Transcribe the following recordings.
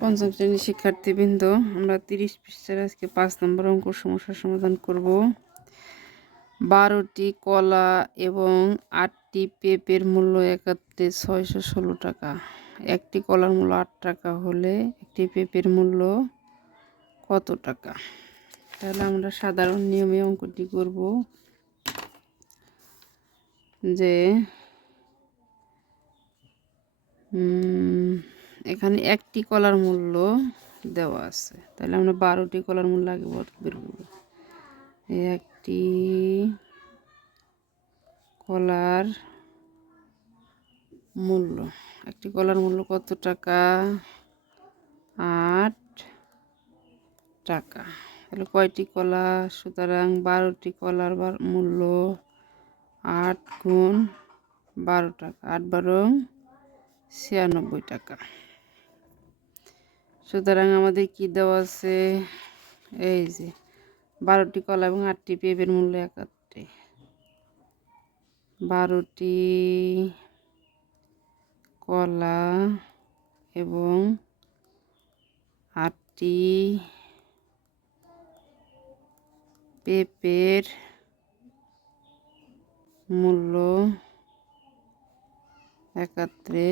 পঞ্চম শ্রেণীর শিক্ষার্থীবৃন্দ, আমরা 30 পৃষ্ঠার আজকে 5 নম্বর অঙ্ক সমস্যার সমাধান করব। 12টি কলা এবং 8টি পেঁপের মূল্য একত্রে 616 টাকা। একটি কলার মূল্য 8 টাকা হলে একটি পেঁপের মূল্য কত টাকা? তাহলে আমরা সাধারণ নিয়মে অঙ্কটি করব। যে এখানে একটি কলার মূল্য দেওয়া আছে, তাহলে আমরা 12টি কলার মূল্য আগে বের করব। একটি কলার মূল্য, একটি কলার মূল্য কত টাকা? 8 টাকা। তাহলে কয়টি কলা? সুতরাং 12টি কলার মূল্য 8 গুণ 12 টাকা, 8 12 96 টাকা। সুতরাং আমাদের কি দেওয়া আছে? এই যে 12টি কলা এবং 8টি পেঁপের মূল্য একত্রে। 12টি কলা এবং 8টি পেঁপের মূল্য একত্রে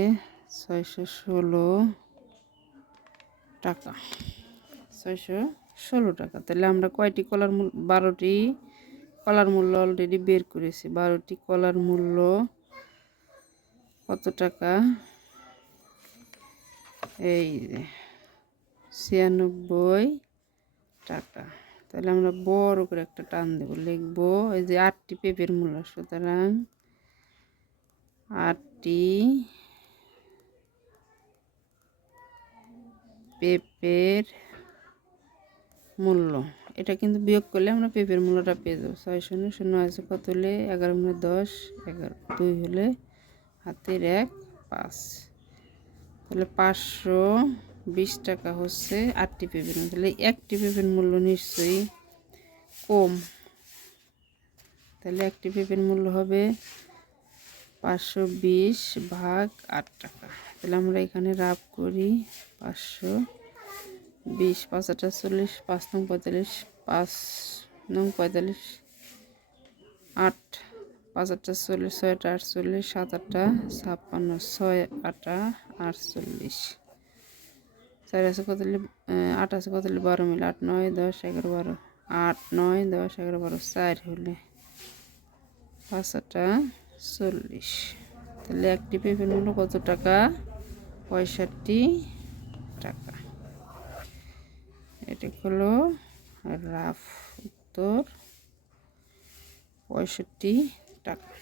616 টাকা। 616 টাকা। তাহলে আমরা কয়টি কলার মূল্য? 12টি কলার মূল্য অলরেডি বের করেছি। 12টি কলার মূল্য কত টাকা? এই যে 96 টাকা। তাহলে আমরা বড় করে একটা টান দেব, লিখবো এই যে 8টি পেঁপের মূল্য। সুতরাং 8টি পেঁপের মূল্য, এটা কিন্তু বিয়োগ করলে আমরা পেঁপের মূল্যটা পেয়ে যাবো। 6 শূন্য শূন্য আছে কত হলে 11 গুণে 10, 11 2 হলে হাতের 1 5। তাহলে 520 টাকা হচ্ছে 8টি পেঁপের মূল্য। তাহলে একটি পেঁপের মূল্য নিশ্চয়ই কম। তাহলে একটি পেঁপের মূল্য হবে 520 ভাগ 8 টাকা। তাহলে আমরা এখানে রাফ করি 520, 5 8 40, 5 9 45, 5 9 45, 8 5 8 40, 6 8 48, 7 8 56, 6 8 48, 4 আছে কত হলে 8 আছে কত হলে 12 মিলে 8 9 10 11 12, 8 9 10 11 12, 4 হলে 5 8 40। তাহলে একটি পেঁপের মূল্য কত টাকা? 65 টাকা। এটা হলো রাফ উত্তর, 65 টাকা।